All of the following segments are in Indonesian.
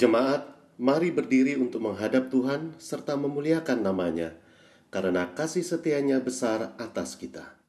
Jemaat, mari berdiri untuk menghadap Tuhan serta memuliakan nama-Nya, karena kasih setia-Nya besar atas kita.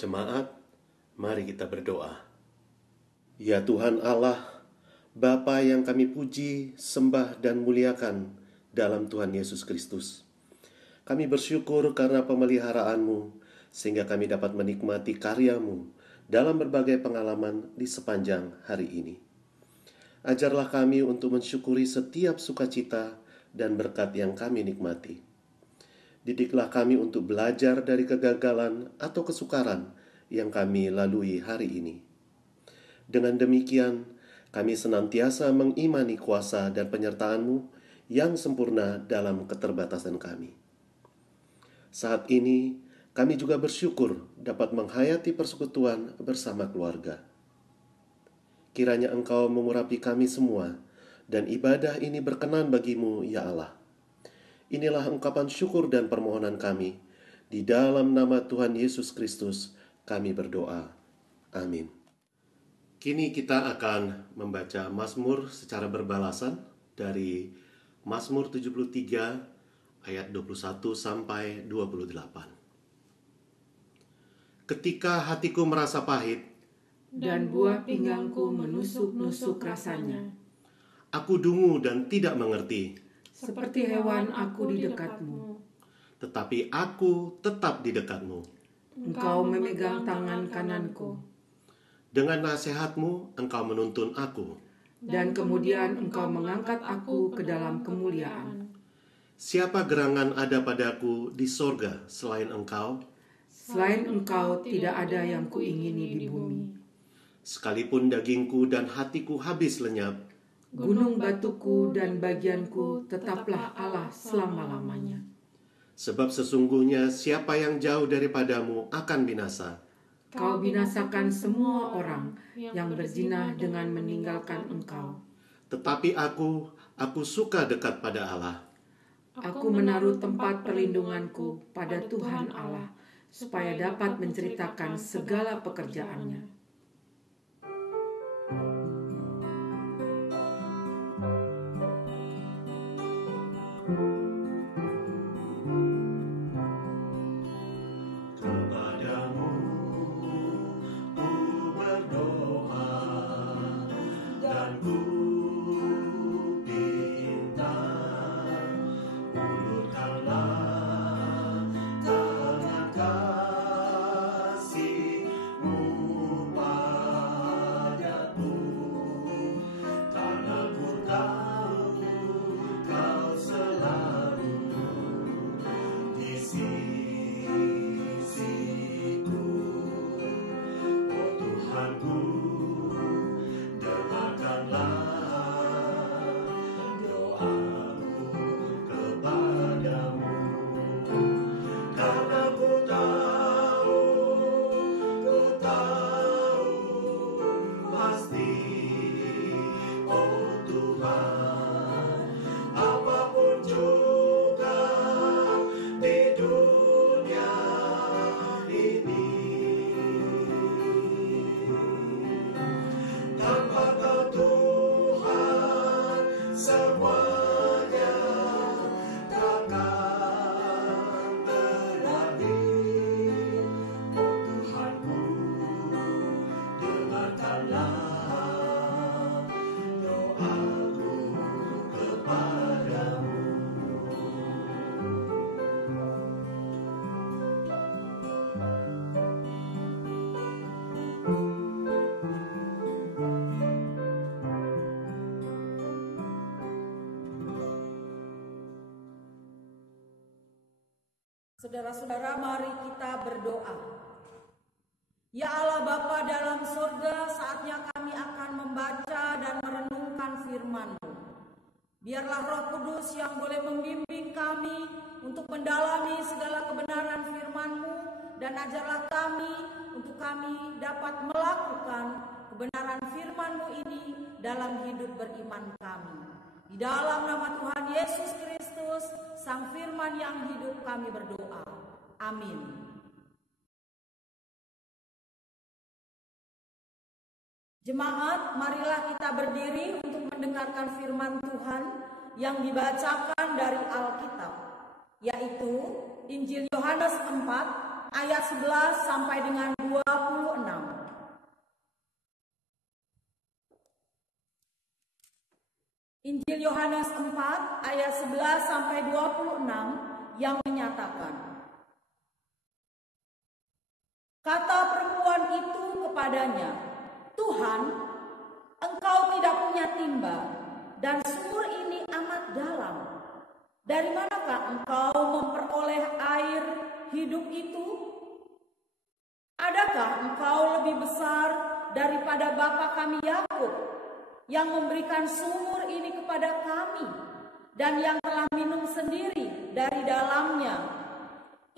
Jemaat, mari kita berdoa. Ya Tuhan Allah, Bapa yang kami puji, sembah, dan muliakan dalam Tuhan Yesus Kristus. Kami bersyukur karena pemeliharaanmu, sehingga kami dapat menikmati karya-Mu dalam berbagai pengalaman di sepanjang hari ini. Ajarlah kami untuk mensyukuri setiap sukacita dan berkat yang kami nikmati. Didiklah kami untuk belajar dari kegagalan atau kesukaran yang kami lalui hari ini. Dengan demikian, kami senantiasa mengimani kuasa dan penyertaan-Mu yang sempurna dalam keterbatasan kami. Saat ini, kami juga bersyukur dapat menghayati persekutuan bersama keluarga. Kiranya Engkau mengurapi kami semua, dan ibadah ini berkenan bagi-Mu, ya Allah. Inilah ungkapan syukur dan permohonan kami. Di dalam nama Tuhan Yesus Kristus, kami berdoa. Amin. Kini kita akan membaca Mazmur secara berbalasan dari Mazmur 73 ayat 21 sampai 28. Ketika hatiku merasa pahit dan buah pinggangku menusuk-nusuk rasanya, aku dungu dan tidak mengerti. Seperti hewan aku di dekat-Mu. Tetapi aku tetap di dekat-Mu. Engkau memegang tangan kananku. Dengan nasihat-Mu Engkau menuntun aku. Dan kemudian Engkau mengangkat aku ke dalam kemuliaan. Siapa gerangan ada padaku di sorga selain Engkau? Selain Engkau tidak ada yang kuingini di bumi. Sekalipun dagingku dan hatiku habis lenyap, gunung batuku dan bagianku tetaplah Allah selama-lamanya. Sebab sesungguhnya siapa yang jauh daripadamu akan binasa. Kau binasakan semua orang yang berzina dengan meninggalkan Engkau. Tetapi aku suka dekat pada Allah. Aku menaruh tempat perlindunganku pada Tuhan Allah, supaya dapat menceritakan segala pekerjaannya. Saudara-saudara, mari kita berdoa. Ya Allah Bapa dalam surga, saatnya kami akan membaca dan merenungkan firman-Mu. Biarlah Roh Kudus yang boleh membimbing kami untuk mendalami segala kebenaran firman-Mu, dan ajarlah kami untuk kami dapat melakukan kebenaran firman-Mu ini dalam hidup beriman kami. Di dalam nama Tuhan Yesus Kristus, Sang Firman yang hidup, kami berdoa. Amin. Jemaat, marilah kita berdiri untuk mendengarkan firman Tuhan yang dibacakan dari Alkitab, yaitu Injil Yohanes 4 ayat 11 sampai dengan 26. Injil Yohanes 4 ayat 11 sampai 26 yang menyatakan, kata perempuan itu kepadanya, Tuhan, Engkau tidak punya timba, dan sumur ini amat dalam. Dari manakah Engkau memperoleh air hidup itu? Adakah Engkau lebih besar daripada bapa kami Yakub, yang memberikan sumur ini kepada kami, dan yang telah minum sendiri dari dalamnya,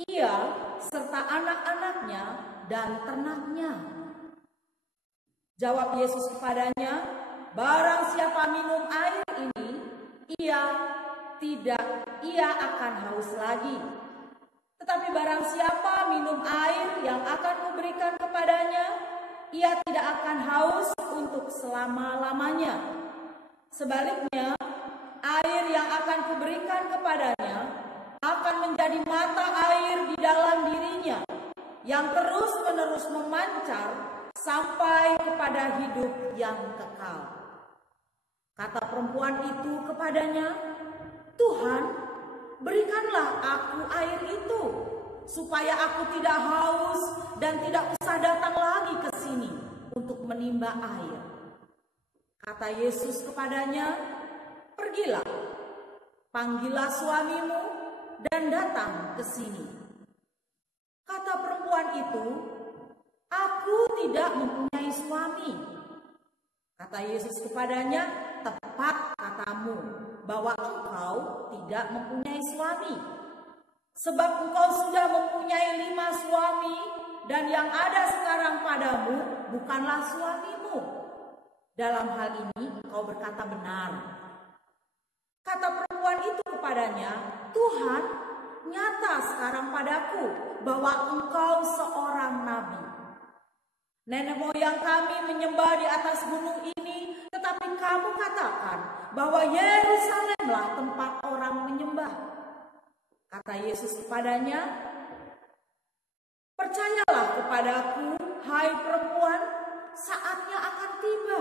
ia serta anak-anaknya dan ternaknya? Jawab Yesus kepadanya, barang siapa minum air ini, ia akan haus lagi. Tetapi barang siapa minum air yang akan kuberikan kepadanya, ia tidak akan haus untuk selama-lamanya. Sebaliknya, air yang akan kuberikan kepadanya akan menjadi mata air di dalam dirinya, yang terus-menerus memancar sampai kepada hidup yang kekal. Kata perempuan itu kepadanya, Tuhan, berikanlah aku air itu, supaya aku tidak haus dan tidak usah datang lagi ke sini untuk menimba air. Kata Yesus kepadanya, pergilah, panggillah suamimu dan datang ke sini. Kata perempuan itu, aku tidak mempunyai suami. Kata Yesus kepadanya, tepat katamu bahwa engkau tidak mempunyai suami. Sebab engkau sudah mempunyai 5 suami, dan yang ada sekarang padamu bukanlah suamimu. Dalam hal ini engkau berkata benar. Kata perempuan itu kepadanya, Tuhan, nyata sekarang padaku bahwa engkau seorang nabi. Nenek moyang kami menyembah di atas gunung ini, tetapi kamu katakan bahwa Yerusalemlah tempat orang menyembah. Kata Yesus kepadanya, percayalah kepadaku, hai perempuan, saatnya akan tiba,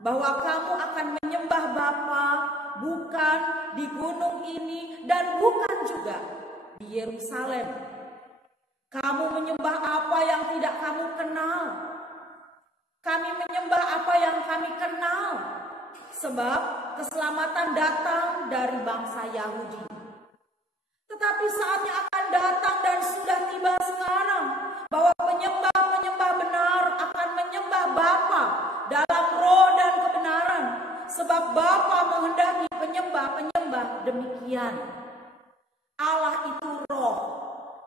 bahwa kamu akan menyembah Bapa bukan di gunung ini dan bukan juga di Yerusalem. Kamu menyembah apa yang tidak kamu kenal. Kami menyembah apa yang kami kenal, sebab keselamatan datang dari bangsa Yahudi. Tetapi saatnya akan datang dan sudah tiba sekarang, bahwa penyembah-penyembah benar akan menyembah Bapa dalam roh dan kebenaran, sebab Bapa menghendaki penyembah-penyembah demikian. Allah itu roh,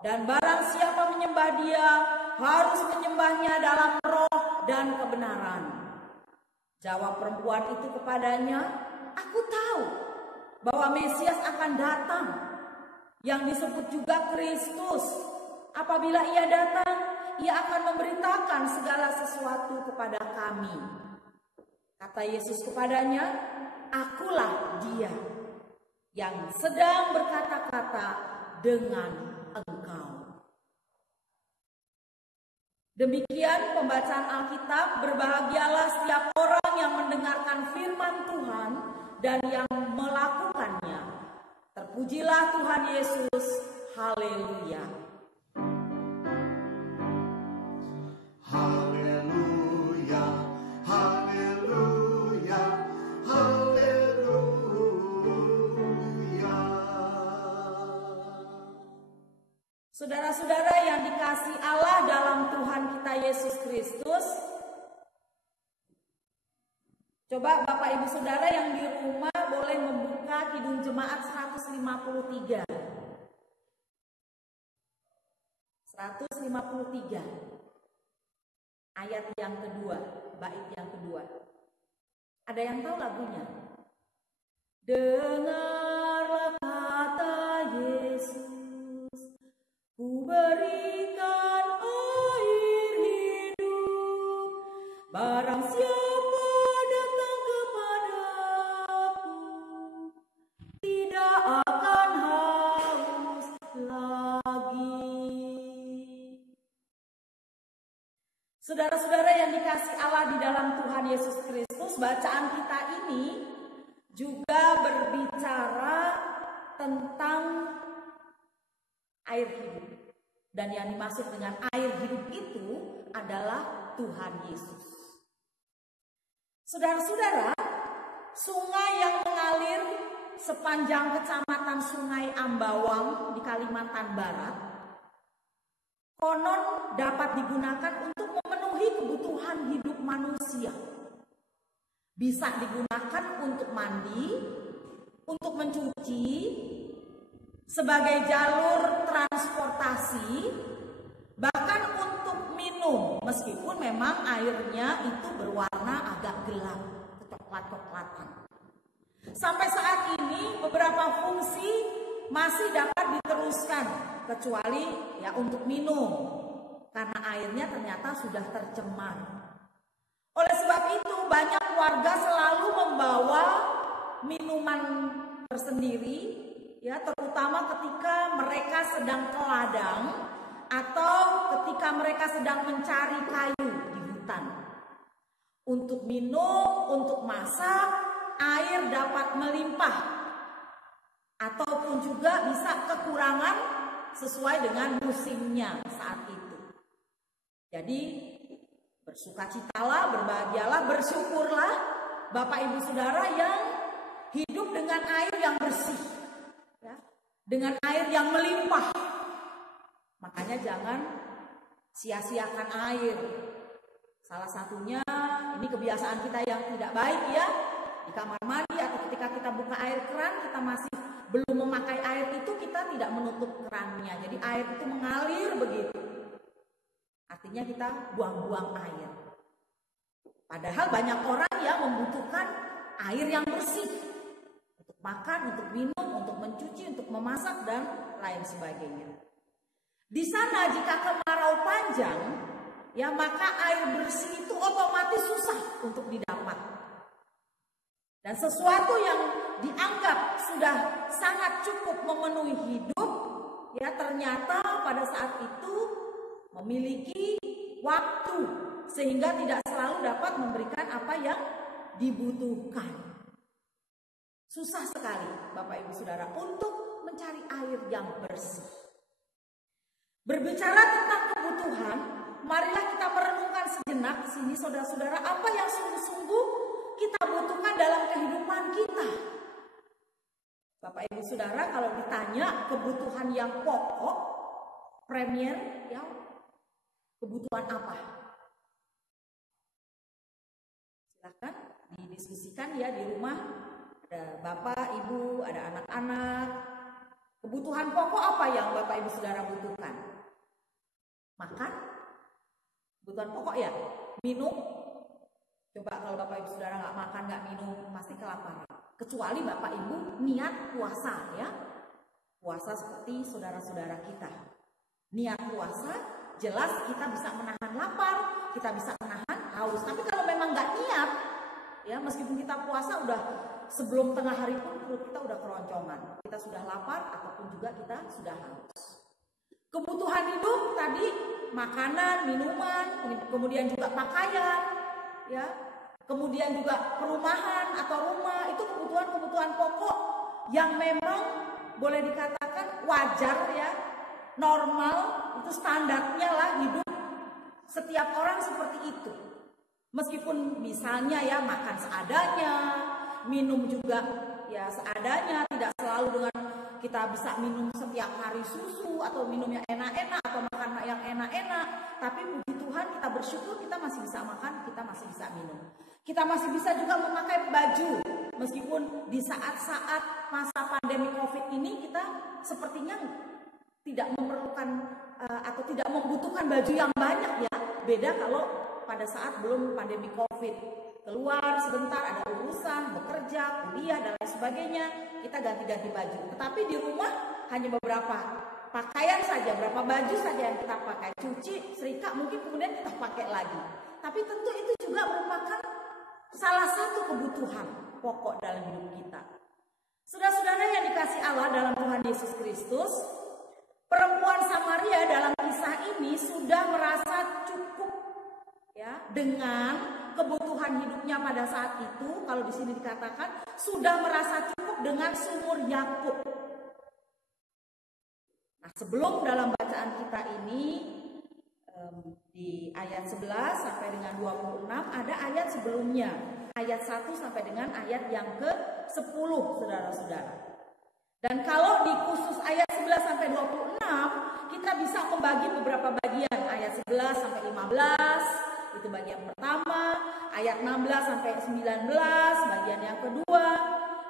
dan barang siapa menyembah Dia harus menyembahnya dalam roh dan kebenaran. Jawab perempuan itu kepadanya, aku tahu bahwa Mesias akan datang, yang disebut juga Kristus. Apabila ia datang, ia akan memberitakan segala sesuatu kepada kami. Kata Yesus kepadanya, akulah Dia yang sedang berkata-kata dengan engkau. Demikian pembacaan Alkitab. Berbahagialah setiap orang yang mendengarkan firman Tuhan dan yang melakukannya. Terpujilah Tuhan Yesus. Haleluya. Saudara-saudara yang dikasihi Allah dalam Tuhan kita Yesus Kristus, coba Bapak Ibu Saudara yang di rumah boleh membuka Kidung Jemaat 153. 153. Ayat yang kedua, bait yang kedua. Ada yang tahu lagunya? Dengarlah kata Yesus, ku berikan air hidup, barang siapa datang kepadaku, tidak akan haus lagi. Saudara-saudara yang dikasihi Allah di dalam Tuhan Yesus Kristus, bacaan kita ini juga berbicara tentang air hidup. Dan yang dimaksud dengan air hidup itu adalah Tuhan Yesus. Saudara-saudara, sungai yang mengalir sepanjang kecamatan Sungai Ambawang di Kalimantan Barat konon dapat digunakan untuk memenuhi kebutuhan hidup manusia. Bisa digunakan untuk mandi, untuk mencuci, sebagai jalur transportasi, bahkan untuk minum, meskipun memang airnya itu berwarna agak gelap, coklat-coklatan. Sampai saat ini beberapa fungsi masih dapat diteruskan, kecuali ya untuk minum, karena airnya ternyata sudah tercemar. Oleh sebab itu banyak warga selalu membawa minuman tersendiri, ya, terutama ketika mereka sedang ke ladang atau ketika mereka sedang mencari kayu di hutan. Untuk minum, untuk masak, air dapat melimpah ataupun juga bisa kekurangan sesuai dengan musimnya saat itu. Jadi bersukacitalah, berbahagialah, bersyukurlah Bapak Ibu Saudara yang hidup dengan air yang bersih, ya, dengan air yang melimpah. Makanya jangan sia-siakan air. Salah satunya ini kebiasaan kita yang tidak baik, ya, di kamar mandi atau ketika kita buka air keran, kita masih belum memakai air itu, kita tidak menutup kerannya. Jadi air itu mengalir begitu. Artinya kita buang-buang air. Padahal banyak orang yang membutuhkan air yang bersih. Untuk makan, untuk minum, untuk mencuci, untuk memasak, dan lain sebagainya. Di sana jika kemarau panjang, ya, maka air bersih itu otomatis susah untuk didapat. Dan sesuatu yang dianggap sudah sangat cukup memenuhi hidup, ya, ternyata pada saat itu memiliki waktu sehingga tidak selalu dapat memberikan apa yang dibutuhkan. Susah sekali Bapak Ibu Saudara untuk mencari air yang bersih. Berbicara tentang kebutuhan, marilah kita merenungkan sejenak di sini saudara-saudara, apa yang sungguh-sungguh kita butuhkan dalam kehidupan kita. Bapak Ibu Saudara, kalau ditanya kebutuhan yang pokok, premier, ya, kebutuhan apa? Silakan didiskusikan, ya, di rumah. Ada Bapak, Ibu, ada anak-anak. Kebutuhan pokok apa yang Bapak Ibu Saudara butuhkan? Makan? Kebutuhan pokok, ya. Minum? Coba kalau Bapak Ibu Saudara nggak makan, nggak minum, pasti kelaparan. Kecuali Bapak Ibu niat puasa, ya. Puasa seperti saudara-saudara kita. Niat puasa, jelas kita bisa menahan lapar, kita bisa menahan haus. Tapi kalau memang nggak niat, ya, meskipun kita puasa udah sebelum tengah hari pun perut kita udah keroncongan. Kita sudah lapar ataupun juga kita sudah haus. Kebutuhan hidup tadi makanan, minuman, kemudian juga pakaian, ya. Kemudian juga perumahan atau rumah, itu kebutuhan-kebutuhan pokok yang memang boleh dikatakan wajar, ya, normal, itu standarnya lah hidup setiap orang seperti itu. Meskipun misalnya, ya, makan seadanya, minum juga, ya, seadanya, tidak selalu dengan kita bisa minum setiap hari susu atau minum yang enak-enak atau makan yang enak-enak, tapi puji Tuhan kita bersyukur kita masih bisa makan, kita masih bisa minum. Kita masih bisa juga memakai baju, meskipun di saat-saat masa pandemi COVID ini kita sepertinya tidak memerlukan atau tidak membutuhkan baju yang banyak ya. Beda kalau pada saat belum pandemi COVID. Keluar sebentar ada urusan, bekerja, kuliah dan lain sebagainya, kita ganti-ganti baju. Tetapi di rumah hanya beberapa pakaian saja, beberapa baju saja yang kita pakai. Cuci, serika, mungkin kemudian kita pakai lagi. Tapi tentu itu juga merupakan salah satu kebutuhan pokok dalam hidup kita. Saudara-saudara yang dikasihi Allah dalam Tuhan Yesus Kristus, perempuan Samaria dalam kisah ini sudah merasa cukup ya dengan kebutuhan hidupnya pada saat itu. Kalau di sini dikatakan sudah merasa cukup dengan sumur Yakub. Nah, sebelum dalam bacaan kita ini di ayat 11 sampai dengan 26 ada ayat sebelumnya, ayat 1 sampai dengan ayat yang ke-10, saudara-saudara. Dan kalau di khusus ayat 11 sampai 26 kita bisa membagi beberapa bagian, ayat 11 sampai 15 itu bagian pertama, ayat 16 sampai 19 bagian yang kedua,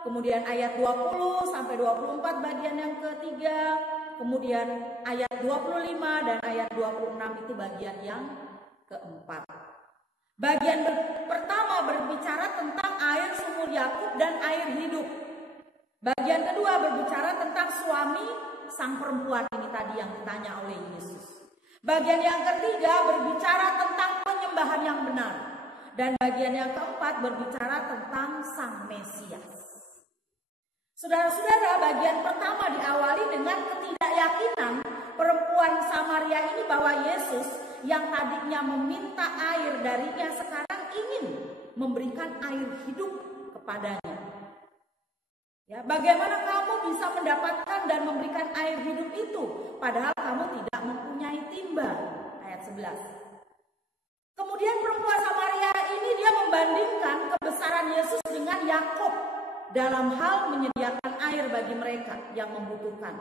kemudian ayat 20 sampai 24 bagian yang ketiga, kemudian ayat 25 dan ayat 26 itu bagian yang keempat. Bagian pertama berbicara tentang air sumur Yakub dan air hidup. Bagian kedua berbicara tentang suami sang perempuan ini tadi yang ditanya oleh Yesus. Bagian yang ketiga berbicara tentang penyembahan yang benar. Dan bagian yang keempat berbicara tentang sang Mesias. Saudara-saudara, bagian pertama diawali dengan ketidakyakinan perempuan Samaria ini bahwa Yesus yang tadinya meminta air darinya sekarang ingin memberikan air hidup kepadanya. Ya, bagaimana kamu bisa mendapatkan dan memberikan air hidup itu padahal kamu tidak mempunyai timba? Ayat 11. Kemudian perempuan Samaria ini dia membandingkan kebesaran Yesus dengan Yakub dalam hal menyediakan air bagi mereka yang membutuhkan.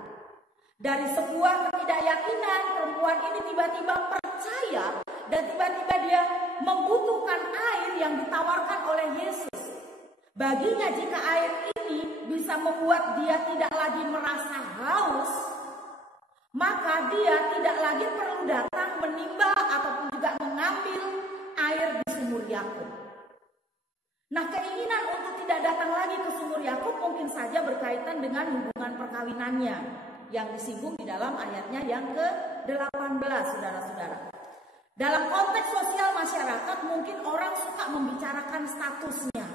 Dari sebuah ketidakyakinan, perempuan ini tiba-tiba percaya dan tiba-tiba dia membutuhkan air yang ditawarkan oleh Yesus. Baginya jika air ini bisa membuat dia tidak lagi merasa haus, maka dia tidak lagi perlu datang menimba ataupun juga mengambil air di sumur Yakub. Nah, keinginan untuk tidak datang lagi ke sumur Yakub mungkin saja berkaitan dengan hubungan perkawinannya yang disinggung di dalam ayatnya yang ke-18, saudara-saudara. Dalam konteks sosial masyarakat mungkin orang suka membicarakan statusnya,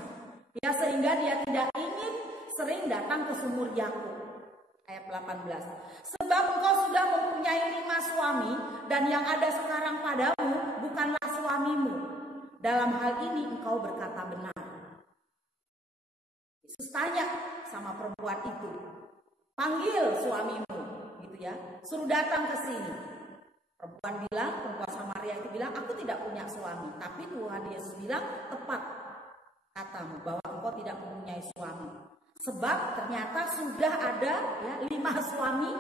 ya, sehingga dia tidak ingin sering datang ke sumur Yakub. Ayat 18. Sebab engkau sudah mempunyai 5 suami dan yang ada sekarang padamu bukanlah suamimu. Dalam hal ini engkau berkata benar. Yesus tanya sama perempuan itu, panggil suamimu, gitu ya, suruh datang ke sini. Perempuan Samaria itu bilang, aku tidak punya suami. Tapi Tuhan Yesus bilang, tepat katamu bahwa engkau tidak mempunyai suami. Sebab ternyata sudah ada ya 5 suami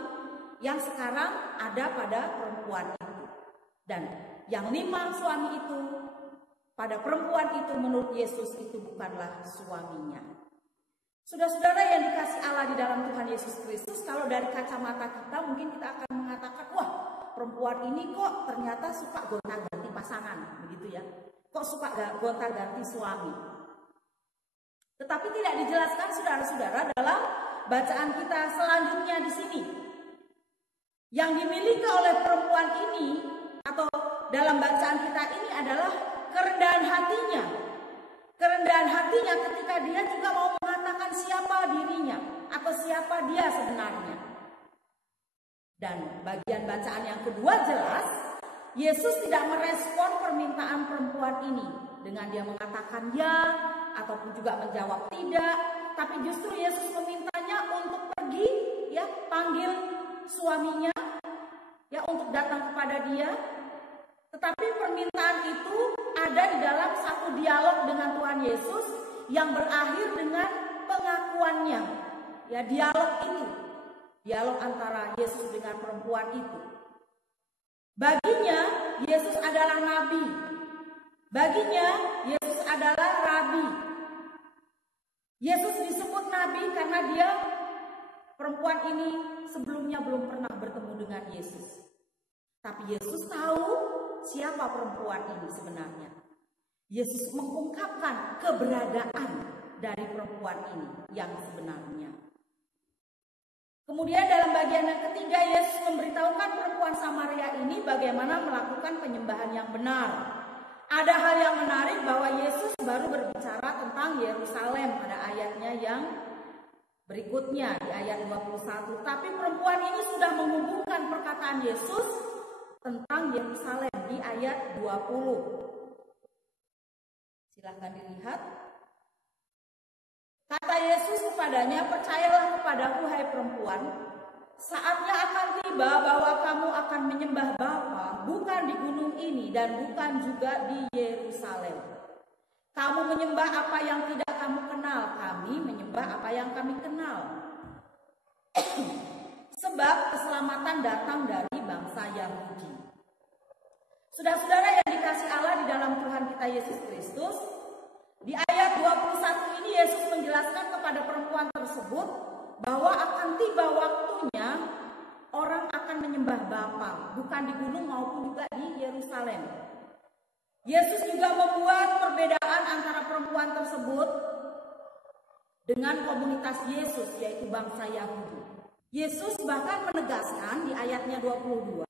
yang sekarang ada pada perempuan itu. Dan yang 5 suami itu pada perempuan itu menurut Yesus itu bukanlah suaminya. Saudara-saudara yang dikasih Allah di dalam Tuhan Yesus Kristus, kalau dari kacamata kita mungkin kita akan mengatakan, wah, perempuan ini kok ternyata suka gonta-ganti pasangan, begitu ya. Kok suka gonta-ganti suami. Tetapi tidak dijelaskan, saudara-saudara, dalam bacaan kita selanjutnya di sini. Yang dimiliki oleh perempuan ini atau dalam bacaan kita ini adalah kerendahan hatinya. Kerendahan hatinya ketika dia juga mau mengatakan siapa dirinya atau siapa dia sebenarnya. Dan bagian bacaan yang kedua jelas, Yesus tidak merespon permintaan perempuan ini dengan dia mengatakan ya ataupun juga menjawab tidak, tapi justru Yesus memintanya untuk pergi, ya, panggil suaminya, ya, untuk datang kepada dia. Tetapi permintaan itu ada di dalam satu dialog dengan Tuhan Yesus yang berakhir dengan pengakuannya. Ya, dialog itu dialog antara Yesus dengan perempuan itu. Baginya Yesus adalah nabi. Baginya Yesus adalah rabi. Yesus disebut nabi karena dia, perempuan ini sebelumnya belum pernah bertemu dengan Yesus. Tapi Yesus tahu siapa perempuan ini sebenarnya. Yesus mengungkapkan keberadaan dari perempuan ini yang sebenarnya. Kemudian dalam bagian yang ketiga, Yesus memberitahukan perempuan Samaria ini bagaimana melakukan penyembahan yang benar. Ada hal yang menarik bahwa Yesus baru berbicara tentang Yerusalem pada ayatnya yang berikutnya di ayat 21. Tapi perempuan ini sudah menghubungkan perkataan Yesus tentang Yerusalem di ayat 20. Silahkan dilihat. Kata Yesus kepadanya, percayalah kepadaku hai perempuan, saatnya akan tiba bahwa kamu akan menyembah Bapa bukan di gunung ini dan bukan juga di Yerusalem. Kamu menyembah apa yang tidak kamu kenal, kami menyembah apa yang kami kenal. Sebab keselamatan datang dari bangsa Yahudi. Saudara-saudara yang dikasih Allah di dalam Tuhan kita Yesus Kristus, di ayat 21 ini Yesus menjelaskan kepada perempuan tersebut bahwa akan tiba waktunya orang akan menyembah Bapa, bukan di gunung maupun juga di Yerusalem. Yesus juga membuat perbedaan antara perempuan tersebut dengan komunitas Yesus, yaitu bangsa Yahudi. Yesus bahkan menegaskan di ayatnya 22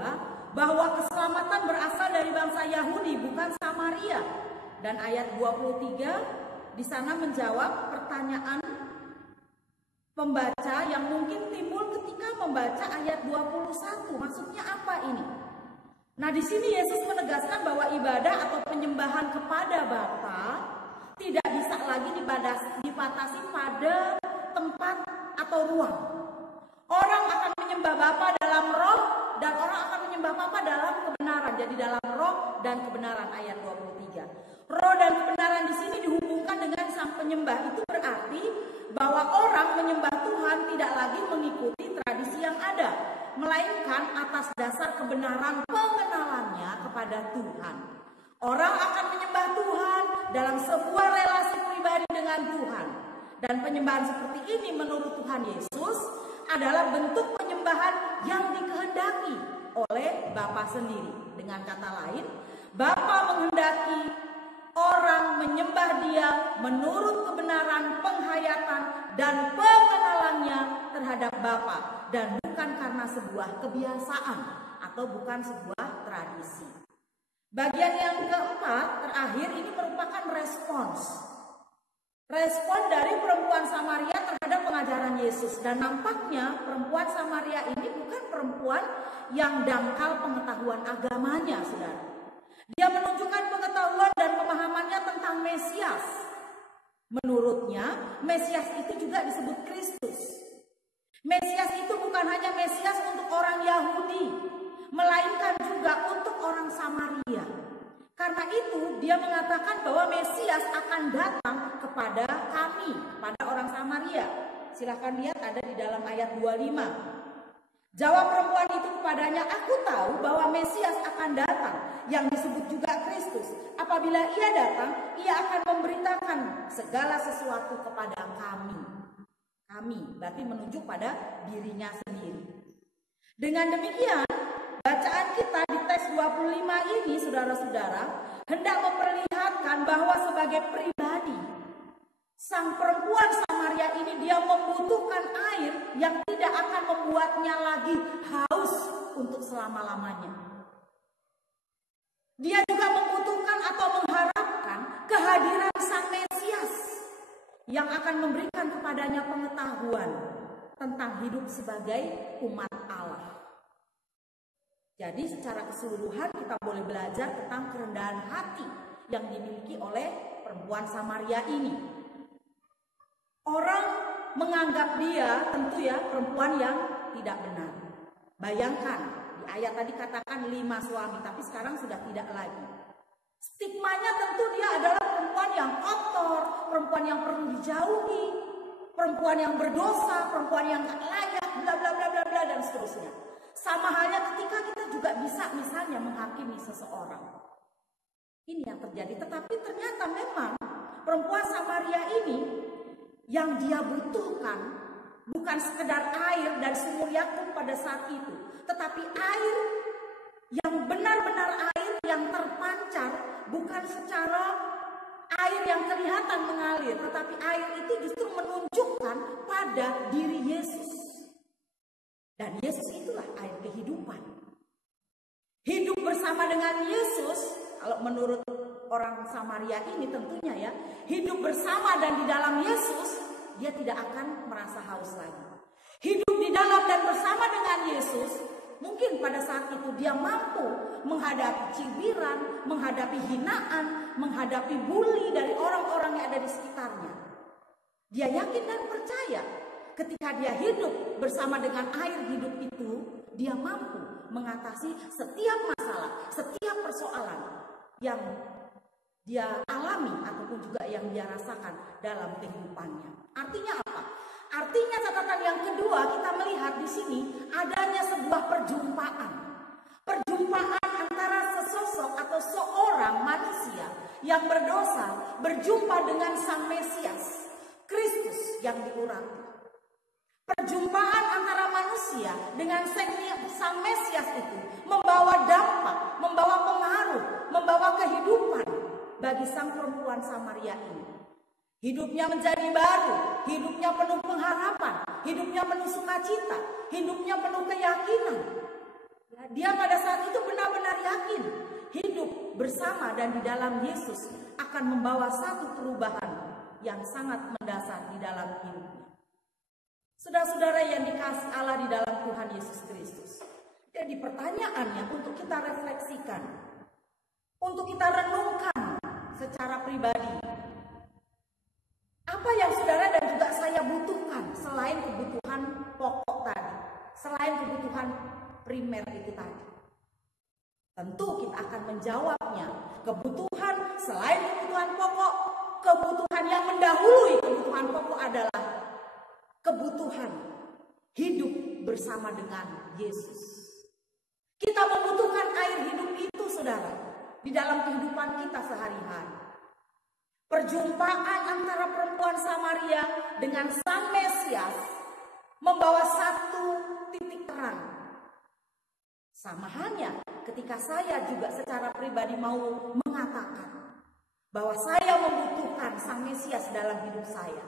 bahwa keselamatan berasal dari bangsa Yahudi, bukan Samaria. Dan ayat 23 di sana menjawab pertanyaan pembaca yang mungkin timbul ketika membaca ayat 21. Maksudnya apa ini? Nah, di sini Yesus menegaskan bahwa ibadah atau penyembahan kepada Bapa tidak bisa lagi dibatasi pada tempat atau ruang. Orang akan menyembah Bapa dalam roh dan orang akan menyembah Bapa dalam kebenaran. Jadi dalam roh dan kebenaran ayat 23. Roh dan kebenaran di sini dihubungkan dengan sang penyembah. Itu berarti bahwa orang menyembah Tuhan tidak lagi mengikuti tradisi yang ada, melainkan atas dasar kebenaran pengenalannya kepada Tuhan. Orang akan menyembah Tuhan dalam sebuah relasi pribadi dengan Tuhan. Dan penyembahan seperti ini menurut Tuhan Yesus adalah bentuk penyembahan yang dikehendaki oleh Bapa sendiri. Dengan kata lain, Bapa menghendaki orang menyembah Dia menurut kebenaran penghayatan dan pengenalannya terhadap Bapa, dan bukan karena sebuah kebiasaan atau bukan sebuah tradisi. Bagian yang keempat terakhir ini merupakan respons dari perempuan Samaria terhadap pengajaran Yesus. Dan nampaknya perempuan Samaria ini bukan perempuan yang dangkal pengetahuan agamanya, saudara. Dia menunjukkan pengetahuan dan pemahamannya tentang Mesias. Menurutnya, Mesias itu juga disebut Kristus. Mesias itu bukan hanya Mesias untuk orang Yahudi, melainkan juga untuk orang Samaria. Karena itu, dia mengatakan bahwa Mesias akan datang kepada kami, pada orang Samaria. Silahkan lihat, ada di dalam ayat 25. Jawab perempuan itu kepadanya, aku tahu bahwa Mesias akan datang, yang disebut juga Kristus. Apabila ia datang, ia akan memberitakan segala sesuatu kepada kami. Kami, berarti menunjuk pada dirinya sendiri. Dengan demikian, bacaan kita di teks 25 ini, saudara-saudara, hendak memperlihatkan bahwa sebagai pribadi, sang perempuan Samaria ini dia membutuhkan air yang tidak akan membuatnya lagi haus untuk selama-lamanya. Dia juga membutuhkan atau mengharapkan kehadiran sang Mesias yang akan memberikan kepadanya pengetahuan tentang hidup sebagai umat Allah. Jadi secara keseluruhan kita boleh belajar tentang kerendahan hati yang dimiliki oleh perempuan Samaria ini. Orang menganggap dia tentu ya perempuan yang tidak benar. Bayangkan, di ayat tadi katakan 5 suami, tapi sekarang sudah tidak lagi. Stigmanya tentu dia adalah perempuan yang kotor, perempuan yang perlu dijauhi, perempuan yang berdosa, perempuan yang tak layak. bla bla bla bla bla dan seterusnya. Sama halnya ketika kita juga bisa misalnya menghakimi seseorang. Ini yang terjadi, tetapi ternyata memang perempuan Samaria ini yang dia butuhkan bukan sekedar air dari sumur Yakub pada saat itu, tetapi air yang benar-benar air yang terpancar, bukan secara air yang kelihatan mengalir, tetapi air itu justru menunjukkan pada diri Yesus. Dan Yesus itulah air kehidupan. Hidup bersama dengan Yesus, kalau menurut orang Samaria ini tentunya ya, hidup bersama dan di dalam Yesus, dia tidak akan merasa haus lagi. Hidup di dalam dan bersama dengan Yesus, mungkin pada saat itu dia mampu menghadapi cibiran, menghadapi hinaan, menghadapi bully dari orang-orang yang ada di sekitarnya. Dia yakin dan percaya ketika dia hidup bersama dengan air hidup itu, dia mampu mengatasi setiap masalah, setiap persoalan yang dia alami ataupun juga yang dia rasakan dalam kehidupannya. Artinya apa? Artinya catatan yang kedua, kita melihat di sini adanya sebuah perjumpaan. Perjumpaan antara sesosok atau seorang manusia yang berdosa berjumpa dengan Sang Mesias, Kristus yang diurapi. Perjumpaan antara manusia dengan Sang Mesias itu membawa dampak, membawa pengaruh, membawa kehidupan bagi sang perempuan Samaria ini. Hidupnya menjadi baru, hidupnya penuh pengharapan, hidupnya penuh sukacita, hidupnya penuh keyakinan. Dia pada saat itu benar-benar yakin hidup bersama dan di dalam Yesus akan membawa satu perubahan yang sangat mendasar di dalam hidupnya. Saudara-saudara yang dikasihi Allah di dalam Tuhan Yesus Kristus. Jadi pertanyaannya untuk kita refleksikan, untuk kita renungkan secara pribadi. Apa yang saudara dan juga saya butuhkan selain kebutuhan pokok tadi, selain kebutuhan primer itu tadi? Tentu kita akan menjawabnya. Kebutuhan selain kebutuhan pokok, kebutuhan yang mendahului kebutuhan pokok adalah kebutuhan hidup bersama dengan Yesus. Kita membutuhkan air hidup itu, saudara, di dalam kehidupan kita sehari-hari. Perjumpaan antara perempuan Samaria dengan Sang Mesias membawa satu titik terang. Sama halnya ketika saya juga secara pribadi mau mengatakan bahwa saya membutuhkan Sang Mesias dalam hidup saya,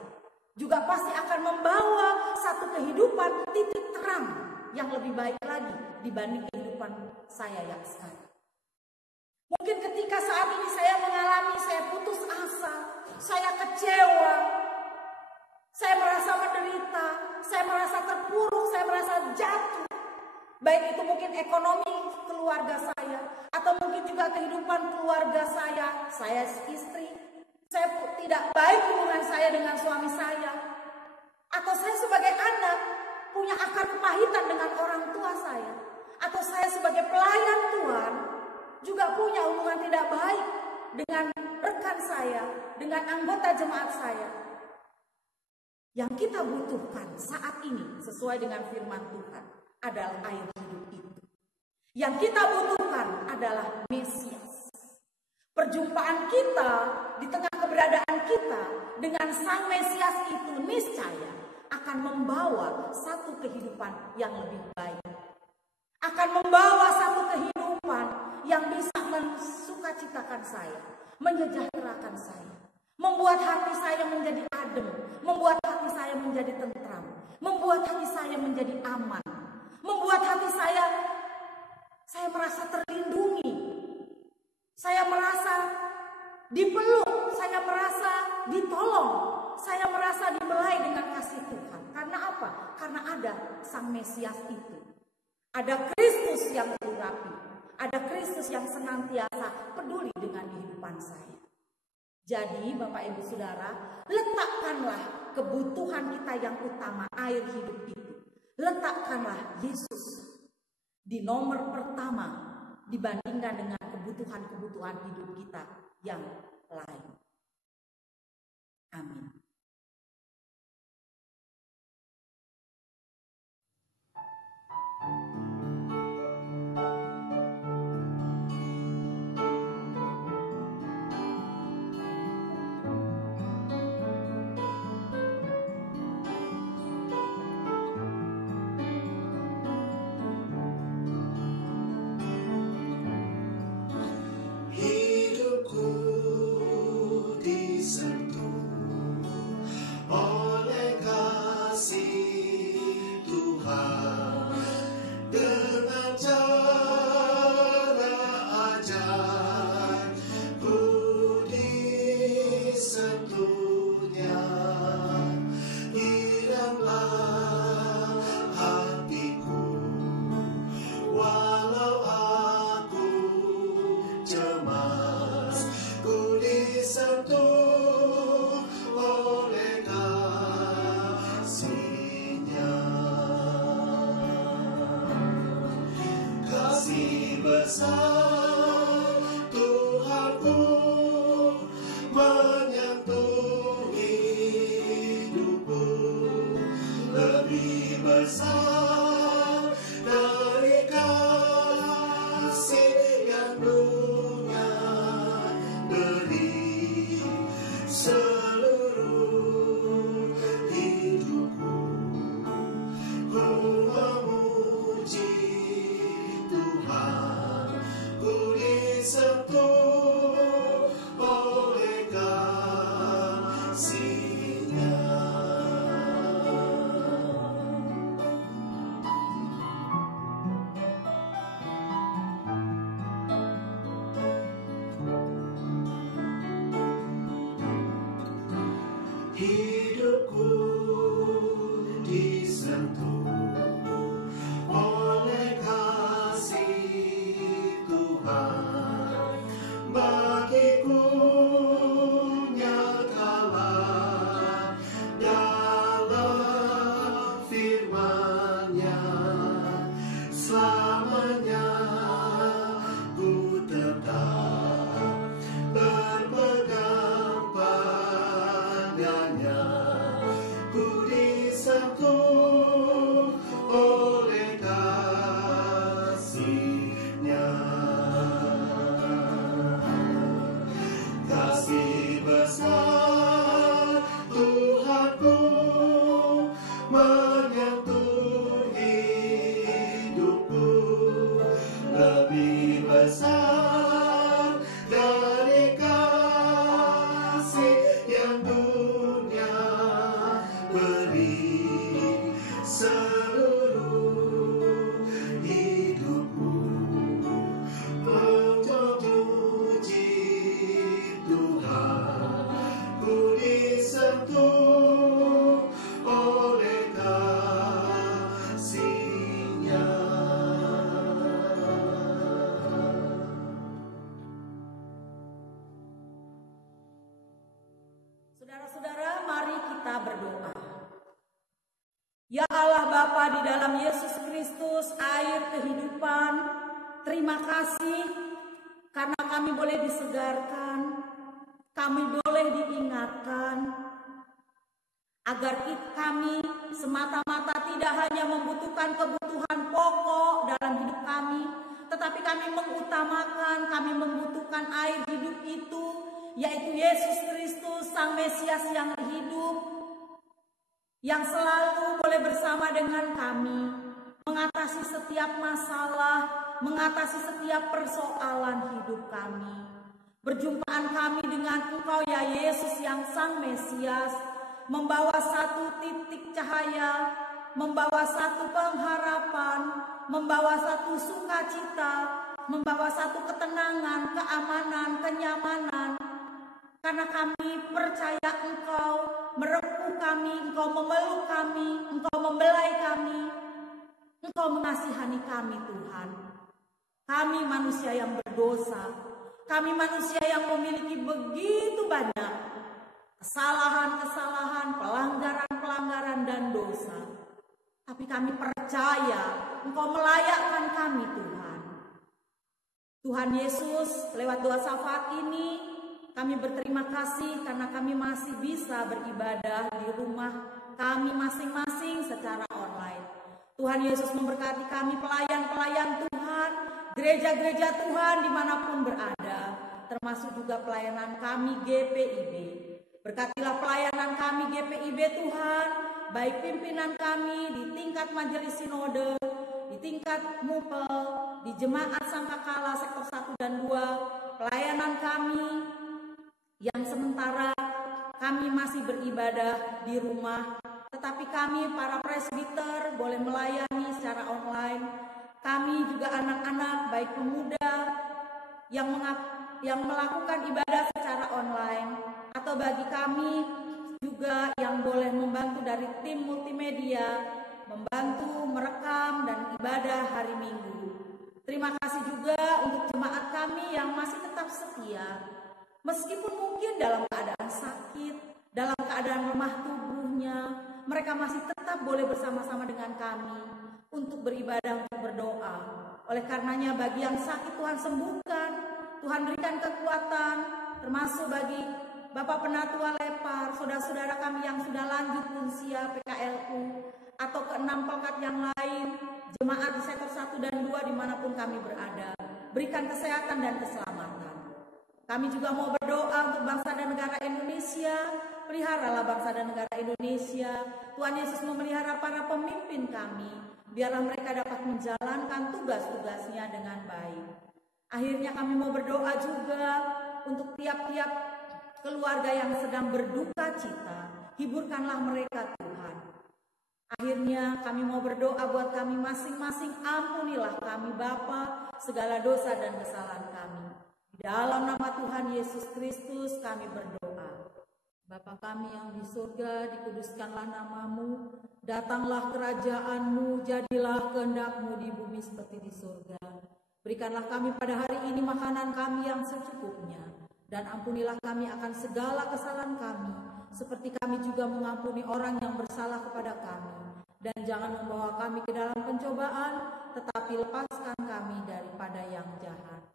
juga pasti akan membawa satu kehidupan titik terang yang lebih baik lagi dibanding kehidupan saya yang sekarang. Mungkin ketika saat ini saya mengalami, saya putus asa, saya kecewa, saya merasa menderita, saya merasa terpuruk, saya merasa jatuh. Baik itu mungkin ekonomi keluarga saya, atau mungkin juga kehidupan keluarga saya istri, saya tidak baik hubungan saya dengan suami saya, atau saya sebagai anak punya akar kepahitan dengan orang tua saya, atau saya sebagai pelayan Tuhan juga punya hubungan tidak baik dengan rekan saya, dengan anggota jemaat saya. Yang kita butuhkan saat ini sesuai dengan firman Tuhan adalah air hidup itu. Yang kita butuhkan adalah Mesias. Perjumpaan kita di tengah keberadaan kita dengan Sang Mesias itu niscaya akan membawa satu kehidupan yang lebih baik. Akan membawa satu kehidupan yang bisa mensukacitakan saya, menyejahterakan saya, membuat hati saya menjadi adem, membuat hati saya menjadi tentram, membuat hati saya menjadi aman, membuat hati saya merasa terlindungi, saya merasa dipeluk, saya merasa ditolong, saya merasa dibelai dengan kasih Tuhan. Karena apa? Karena ada Sang Mesias itu. Ada Kristus yang diurapi, ada Kristus yang senantiasa peduli dengan kehidupan saya. Jadi Bapak Ibu Saudara, letakkanlah kebutuhan kita yang utama, air hidup itu. Letakkanlah Yesus di nomor pertama dibandingkan dengan kebutuhan-kebutuhan hidup kita yang lain. Amin. Bapa di dalam Yesus Kristus, air kehidupan, terima kasih karena kami boleh disegarkan, kami boleh diingatkan, agar kami semata-mata tidak hanya membutuhkan kebutuhan pokok dalam hidup kami, tetapi kami mengutamakan, kami membutuhkan air hidup itu, yaitu Yesus Kristus, Sang Mesias yang hidup, yang selalu boleh bersama dengan kami, mengatasi setiap masalah, mengatasi setiap persoalan hidup kami. Berjumpaan kami dengan Engkau ya Yesus yang Sang Mesias, membawa satu titik cahaya, membawa satu pengharapan, membawa satu sukacita, membawa satu ketenangan, keamanan, kenyamanan. Karena kami percaya Engkau merengkuh kami, Engkau memeluk kami, Engkau membelai kami, Engkau mengasihani kami Tuhan. Kami manusia yang berdosa, kami manusia yang memiliki begitu banyak kesalahan-kesalahan, pelanggaran-pelanggaran dan dosa. Tapi kami percaya Engkau melayakkan kami Tuhan. Tuhan Yesus, lewat doa syafaat ini kami berterima kasih karena kami masih bisa beribadah di rumah kami masing-masing secara online. Tuhan Yesus memberkati kami pelayan-pelayan Tuhan, gereja-gereja Tuhan dimanapun berada, termasuk juga pelayanan kami GPIB. Berkatilah pelayanan kami GPIB Tuhan, baik pimpinan kami di tingkat majelis sinode, di tingkat MUPEL, di jemaat Sangkakala sektor 1 dan 2, pelayanan kami yang sementara kami masih beribadah di rumah, tetapi kami para presbiter boleh melayani secara online. Kami juga anak-anak baik pemuda yang melakukan ibadah secara online, atau bagi kami juga yang boleh membantu dari tim multimedia, membantu merekam dan ibadah hari Minggu. Terima kasih juga untuk jemaat kami yang masih tetap setia, meskipun mungkin dalam keadaan sakit, dalam keadaan lemah tubuhnya, mereka masih tetap boleh bersama-sama dengan kami untuk beribadah, untuk berdoa. Oleh karenanya bagi yang sakit Tuhan sembuhkan, Tuhan berikan kekuatan, termasuk bagi Bapak Penatua Lepar, saudara-saudara kami yang sudah lanjut unsia PKLU, atau ke-6 pelkat yang lain, jemaat di sektor 1 dan 2 dimanapun kami berada, berikan kesehatan dan keselamatan. Kami juga mau berdoa untuk bangsa dan negara Indonesia. Peliharalah bangsa dan negara Indonesia. Tuhan Yesus memelihara para pemimpin kami, biarlah mereka dapat menjalankan tugas-tugasnya dengan baik. Akhirnya kami mau berdoa juga untuk tiap-tiap keluarga yang sedang berduka cita. Hiburkanlah mereka Tuhan. Akhirnya kami mau berdoa buat kami masing-masing. Ampunilah kami Bapa segala dosa dan kesalahan kami. Di dalam nama Tuhan Yesus Kristus kami berdoa. Bapa kami yang di surga, dikuduskanlah namamu, datanglah kerajaanmu, jadilah kehendak-Mu di bumi seperti di surga. Berikanlah kami pada hari ini makanan kami yang secukupnya, dan ampunilah kami akan segala kesalahan kami, seperti kami juga mengampuni orang yang bersalah kepada kami. Dan jangan membawa kami ke dalam pencobaan, tetapi lepaskan kami daripada yang jahat.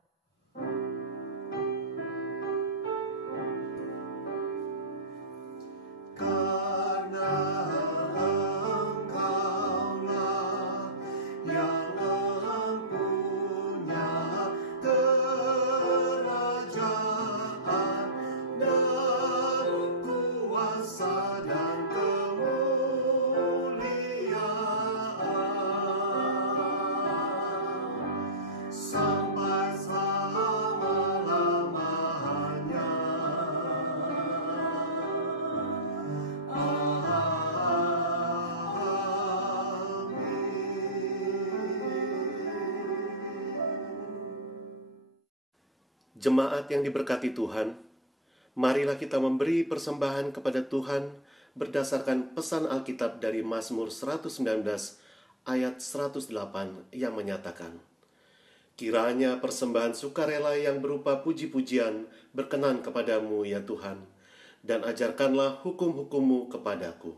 Jemaat yang diberkati Tuhan, marilah kita memberi persembahan kepada Tuhan berdasarkan pesan Alkitab dari Mazmur 119 ayat 108 yang menyatakan, kiranya persembahan sukarela yang berupa puji-pujian berkenan kepadamu ya Tuhan, dan ajarkanlah hukum-hukum-Mu kepadaku.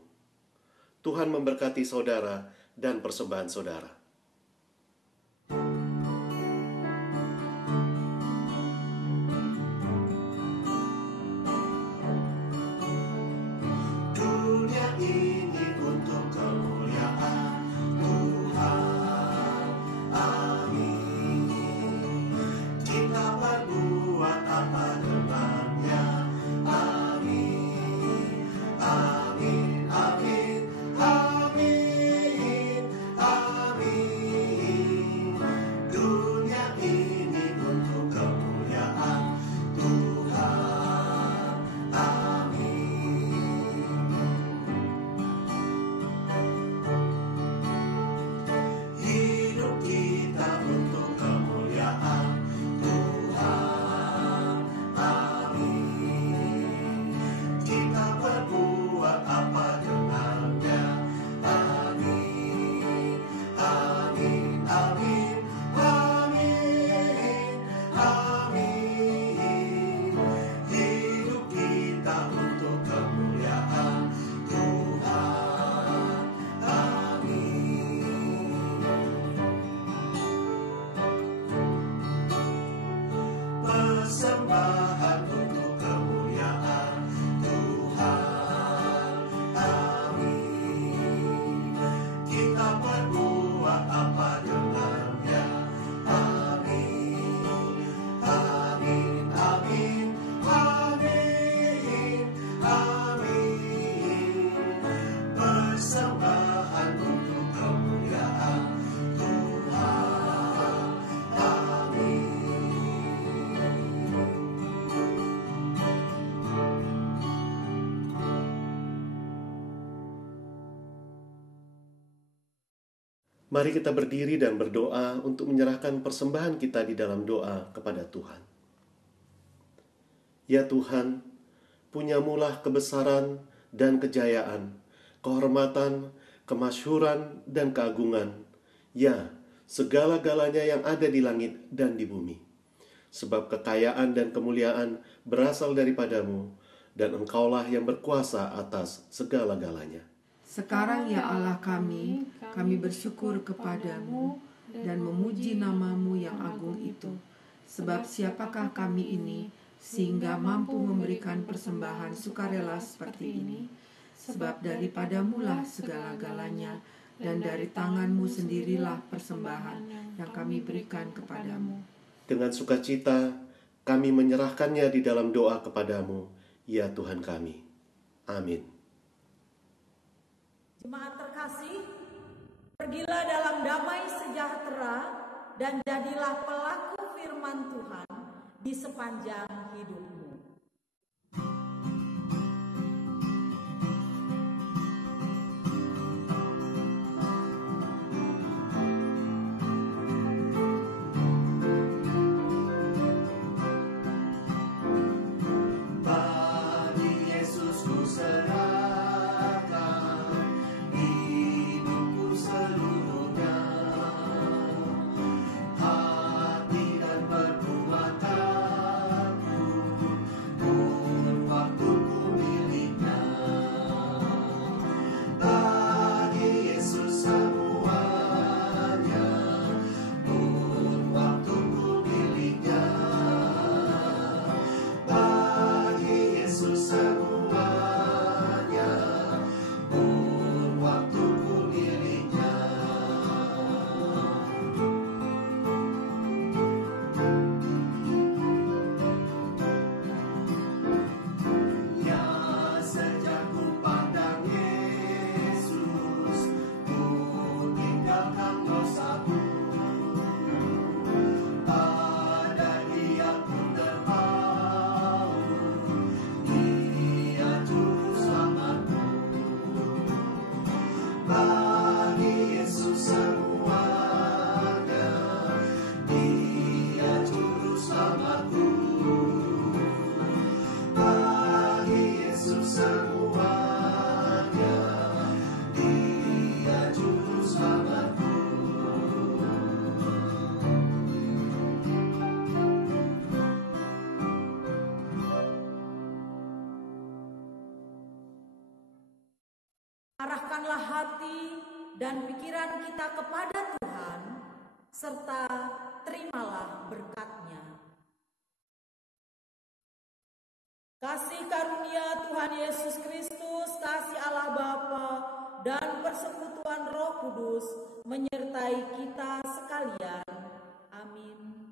Tuhan memberkati saudara dan persembahan saudara. Dunia ini untuk kemuliaan Tuhan, amin. Kita berbuat apa dengannya, amin, amin, amin, amin, amin. Dunia ini untuk kemuliaan Tuhan, amin. Hidup kita untuk kemuliaan Tuhan, amin. Kita berbuat apa dengannya, amin, amin, amin, amin, amin. Hidup kita untuk kemuliaan Tuhan, amin. Persembahan untuk kemuliaan Tuhan, amin. Kita berbuat apa dengannya, amin, amin, amin, amin, amin. Persembahan untuk kemuliaan Tuhan, amin. Mari kita berdiri dan berdoa untuk menyerahkan persembahan kita di dalam doa kepada Tuhan. Ya Tuhan, punyamulah kebesaran dan kejayaan, kehormatan, kemasyhuran, dan keagungan. Ya, segala-galanya yang ada di langit dan di bumi. Sebab kekayaan dan kemuliaan berasal daripadamu, dan Engkaulah yang berkuasa atas segala-galanya. Sekarang ya Allah kami bersyukur kepadamu dan memuji namamu yang agung itu. Sebab siapakah kami ini sehingga mampu memberikan persembahan sukarela seperti ini? Sebab daripadamulah segala-galanya, dan dari tanganmu sendirilah persembahan yang kami berikan kepadamu. Dengan sukacita kami menyerahkannya di dalam doa kepadamu, ya Tuhan kami. Amin. Jemaat terkasih, pergilah dalam damai sejahtera dan jadilah pelaku firman Tuhan di sepanjang hidupmu. Bagi Yesus ku serahkan hidupku seluruhnya, hati dan perbuatanku pun waktuku miliknya. Bagi Yesus semuanya pun waktuku miliknya. Bagi Yesus semuanya pun waktuku miliknya. Ya, sejak ku pandang Yesus, ku tinggalkan dosaku. Pada Dia ku terpaut, Dia juru selamatku. Bagi Yesus semuanya, Dia juru selamatku. Bagi Yesus semuanya, Dia juru selamatku. Arahkanlah hati dan pikiran kita kepada Tuhan, serta terimalah berkat-Nya. Kasih karunia Tuhan Yesus Kristus, kasih Allah Bapa, dan persekutuan Roh Kudus menyertai kita sekalian. Amin.